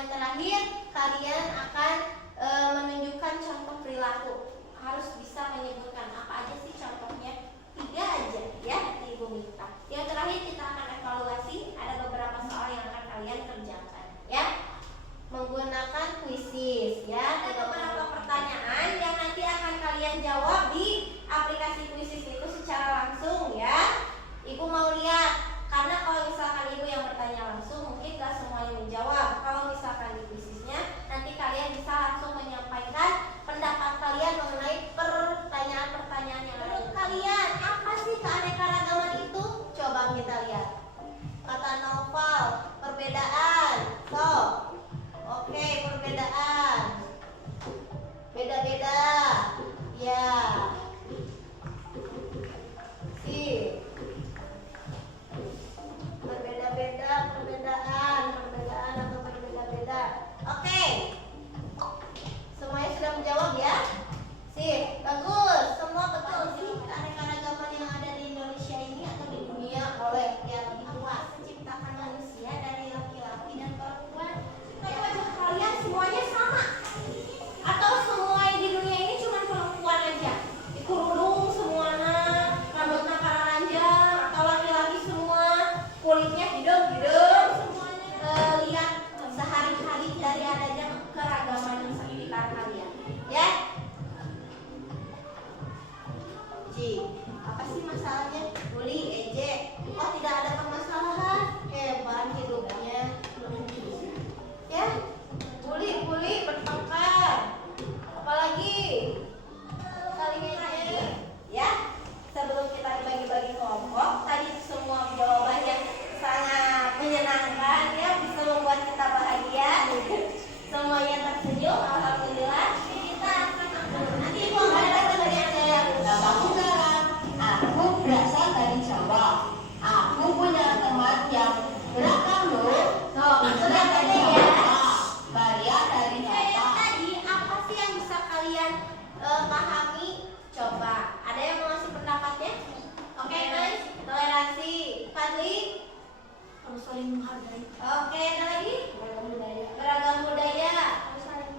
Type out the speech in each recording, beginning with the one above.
yang terakhir, kalian akan menunjukkan contoh perilaku. Harus bisa menyebutkan apa aja sih contohnya. 3 aja ya, Ibu minta. Yang terakhir kita akan evaluasi. Ada beberapa soal yang akan kalian kerjakan ya, menggunakan kuisis ya. Ada beberapa pertanyaan yang nanti akan kalian jawab di aplikasi kuisis itu secara langsung ya. Ibu mau lihat, karena kalau misalkan ibu yang bertanya langsung mungkin gak semuanya menjawab. Kalau misalkan di kuisisnya nanti kalian bisa langsung menyampaikan pendapat kalian mengenai pertanyaan-pertanyaan yang ada. Menurut kalian apa sih keanekaragaman itu? Coba kita lihat. Kata novel, perbedaan. So, oke, perbedaan. Beda-beda. Ya. Sip. Berbeda-beda, perbedaan atau berbeda-beda. Oke. Semuanya sudah menjawab ya? Sip, bagus. Semua betul sih. Keanekaragaman yang ada di Indonesia ini atau di dunia oleh yang lebih luas, menciptakan manusia dari laki-laki dan perempuan. Tapi wajah kalian semuanya sama? Atau semua di dunia ini cuma perempuan aja? Dikerudung semuanya, rambutnya ranjang, atau laki-laki semua kulitnya hidung semuanya. Lihat sehari-hari dari adanya keragaman yang sekitar kalian ya. Apa sih masalahnya? Bully, ejek. Oh, tidak ada permasalahan. Hebat hidupnya ya. Bully bertengkar, apalagi saling ejek ya. Sebelum kita dibagi-bagi kelompok, tadi semua jawaban yang sangat menyenangkan ya, bisa membuat kita bahagia. Semuanya tersenyum, alhamdulillah. Kita nanti ibu akan ada bagian saya. Namaku Zara, aku berasal dari Jawa. Aku punya teman yang beragam loh. Isra dari Jawa, Maria dari Jawa. Tadi apa sih yang bisa kalian pahami? Coba, ada yang mau ngasih pendapatnya? Oke, guys, toleransi. Fadli? Harus saling menghargai. Oke, ada lagi? Beragam budaya. Harus saling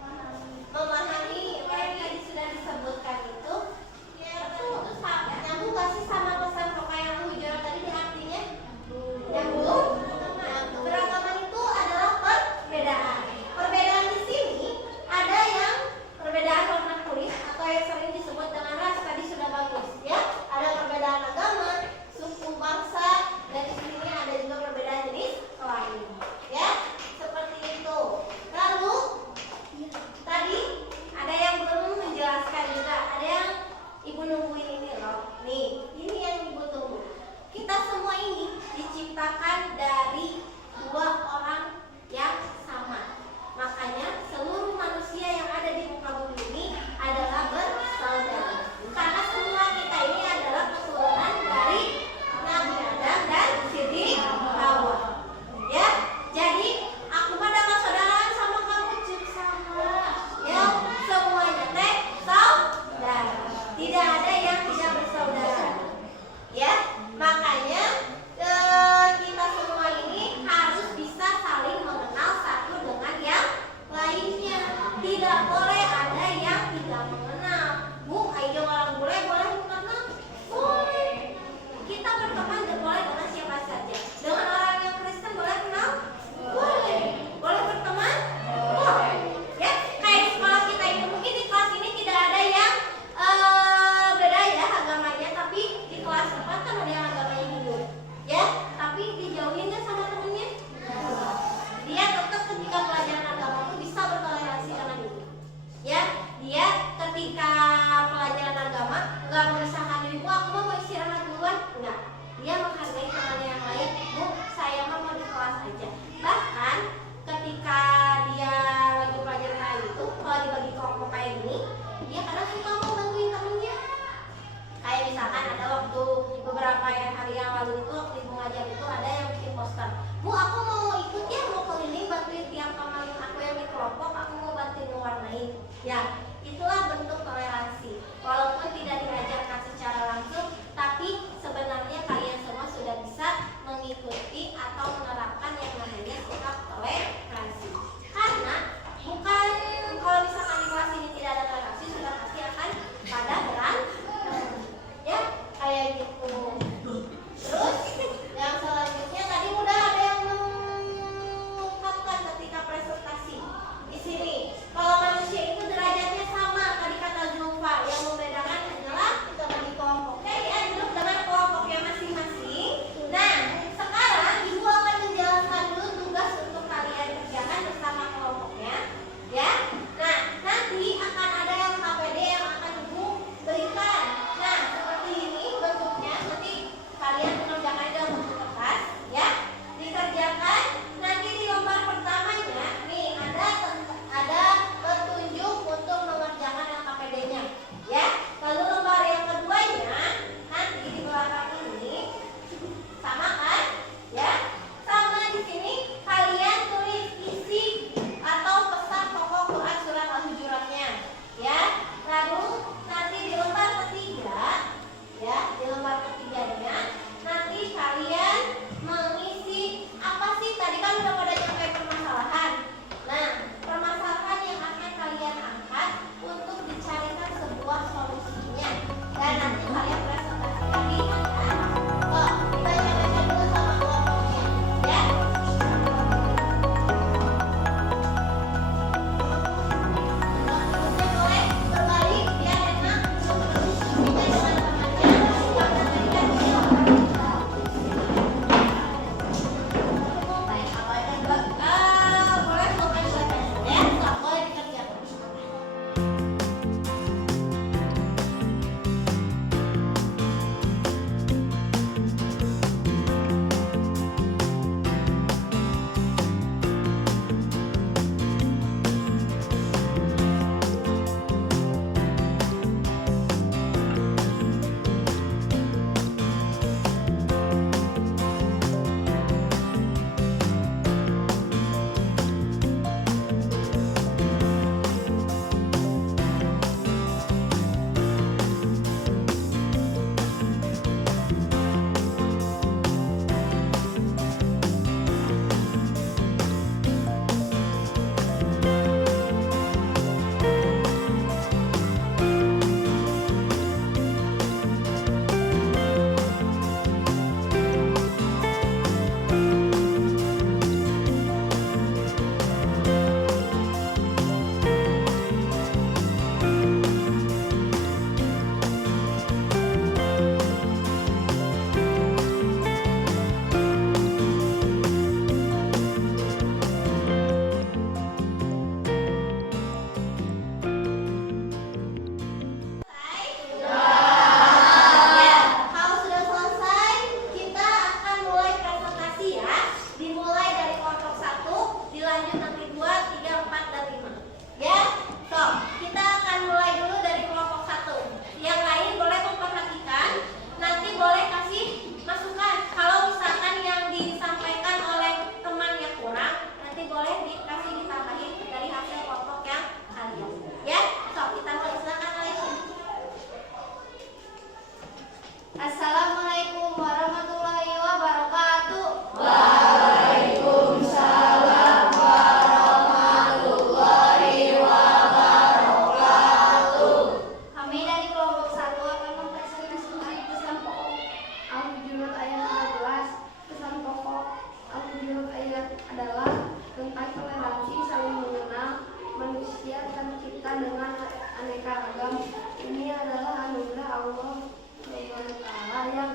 mengenal manusia dan kita dengan aneka ragam. Ini adalah anugerah Allah SWT yang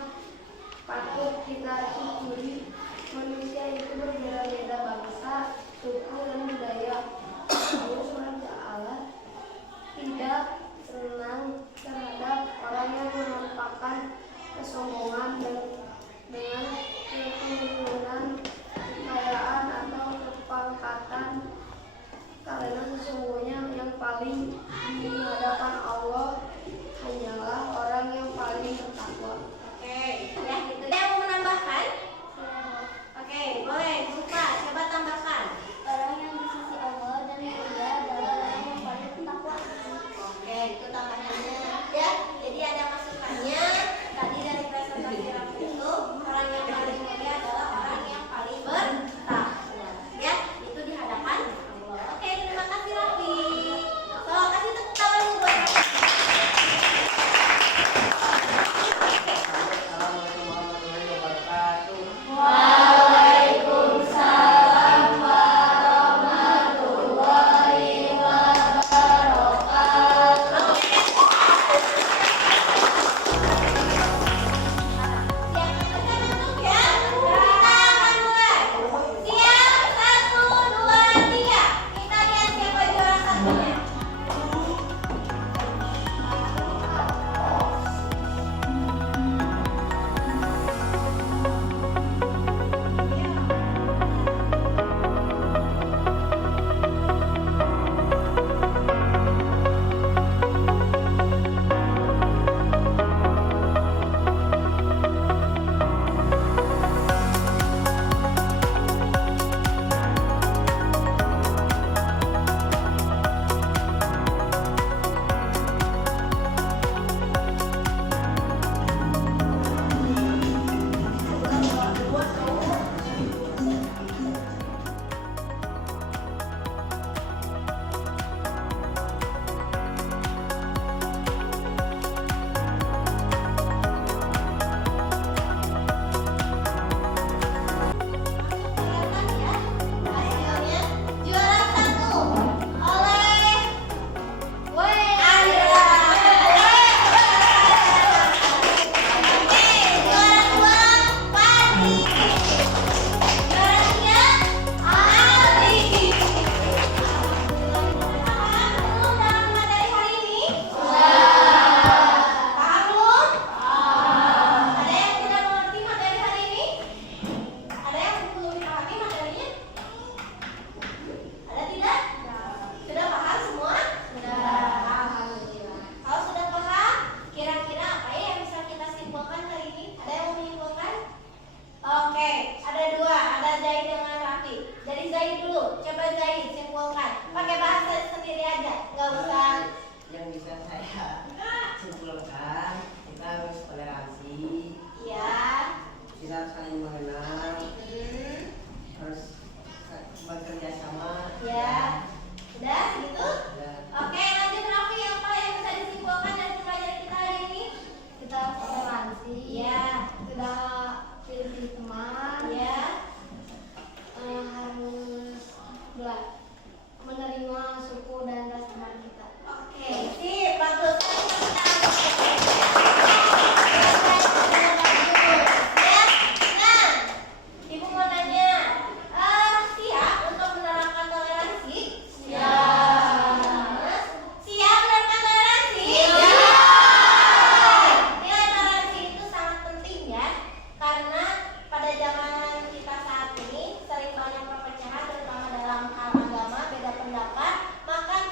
patut kita syukuri. Manusia itu berbeda-beda bangsa, suku, dan budaya. Allah SWT tidak senang terhadap orang yang menampakkan kesombongan dengan keturunan, kekayaan, atau kepangkatan, karena sesungguhnya yang paling di hadapan Allah hanyalah orang yang paling bertakwa. Oke, ya gitu. Ada yang mau menambahkan? Oke, boleh. Lupa, coba tambahkan. Orang yang di sisi Allah dan mulia adalah orang yang paling bertakwa. Oke, itu tambahannya. Ya, jadi ada masukannya. Tadi dari presentasi Raffi itu orang yang paling mulia adalah orang yang paling bertakwa. Ya, itu di hadapan Allah. Oke, terima kasih Raffi. So, kasih tepuk tangan dulu buat Raffi. Assalamualaikum warahmatullahi wabarakatuh. Waalaikumsalam warahmatullahi wabarakatuh.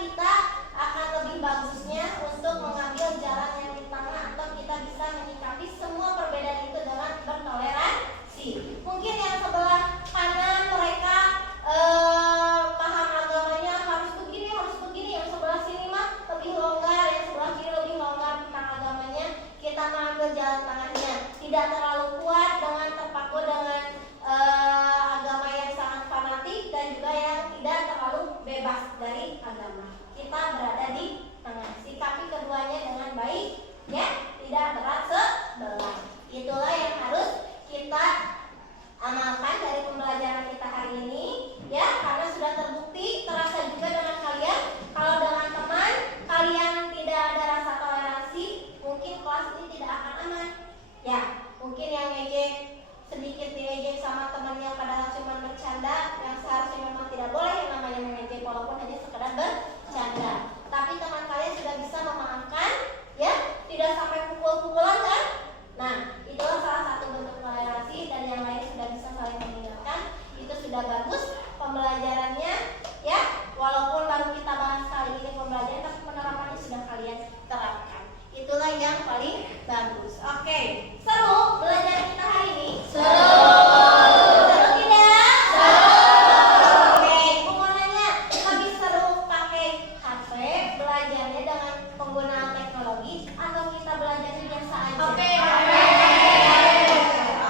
kita walaupun hanya sekedar bercanda. Tapi teman kalian sudah bisa memaafkan, ya, tidak sampai pukul-pukulan kan? Nah, itulah salah satu bentuk toleransi, dan yang lain sudah bisa saling mengingatkan. Itu sudah bagus pembelajarannya, ya. Walaupun baru kita bahas kali ini pembelajaran, tapi penerapannya sudah kalian terapkan. Itulah yang paling bagus. Oke, seru belajar kita hari ini? Seru. Seru tidak? Seru. Oke, ibu mau nanya, lebih seru pakai HP belajarnya dengan penggunaan teknologi atau kita belajarnya biasa aja? Oke,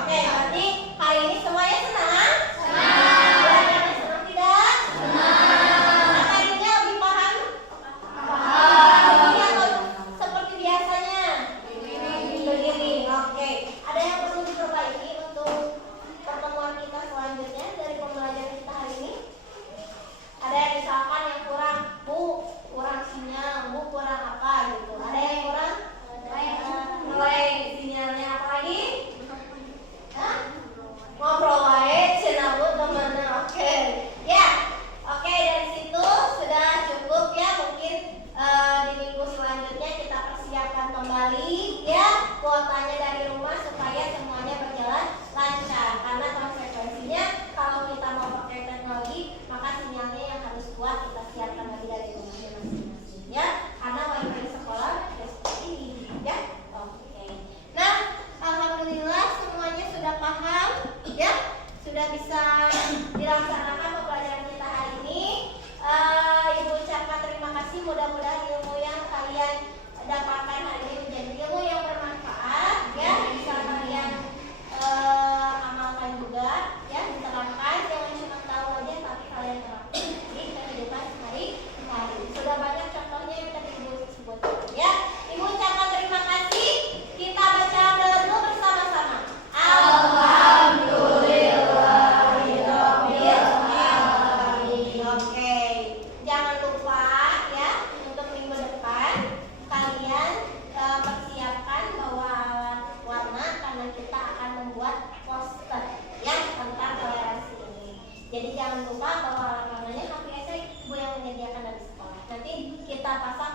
berarti hari ini semuanya senang? Senang. Belajarnya senang tidak? Senang. Materinya lebih paham? Paham. Ini atau seperti biasanya? Begini. Oke. Ada yang perlu diperbaiki untuk pertemuan kita selanjutnya dari pembelajaran kita hari ini? Ada yang misalkan yang kurang, Bu, kurang sinyal, Bu, kurang apa gitu. Ada yang kurang? Ngeleng sinyalnya, apa lagi? Hah? Ngobrol wae, cenah Bu temennya. Oke. Ya. Oke, dari situ sudah cukup ya. Mungkin di minggu selanjutnya kita persiapkan kembali ya kuotanya dari rumah supaya semuanya berjalan lancar. Karena konsekuensinya kalau kita mau pakai teknologi, maka sinyalnya yang harus kuat kita siapkan lagi dari rumahnya masing-masing ya. Karena wifi sekolah ya seperti ini ya. Oke. Nah, alhamdulillah semuanya sudah paham ya. Sudah bisa dilaksanakan pembelajaran kita hari ini. Ibu ucapkan terima kasih, mudah-mudahan ilmu yang kalian dapatkan hari ini menjadi ilmu yang bermanfaat ya, bisa kalian amalkan juga ya, diterapkan, jangan cuma tahu aja tapi kalian terapkan di kehidupan sehari-hari. Sudah banyak contohnya yang tadi Ibu sebutkan ya. Ibu ucapkan terima kasih. Kita baca dulu bersama-sama. Oke, jangan lupa ya untuk minggu depan kalian persiapkan bawa alat warna karena kita akan membuat poster ya tentang toleransi ini. Jadi jangan lupa bawa alat warnanya, tapi saya ibu yang menyediakan dari sekolah. Nanti kita pasang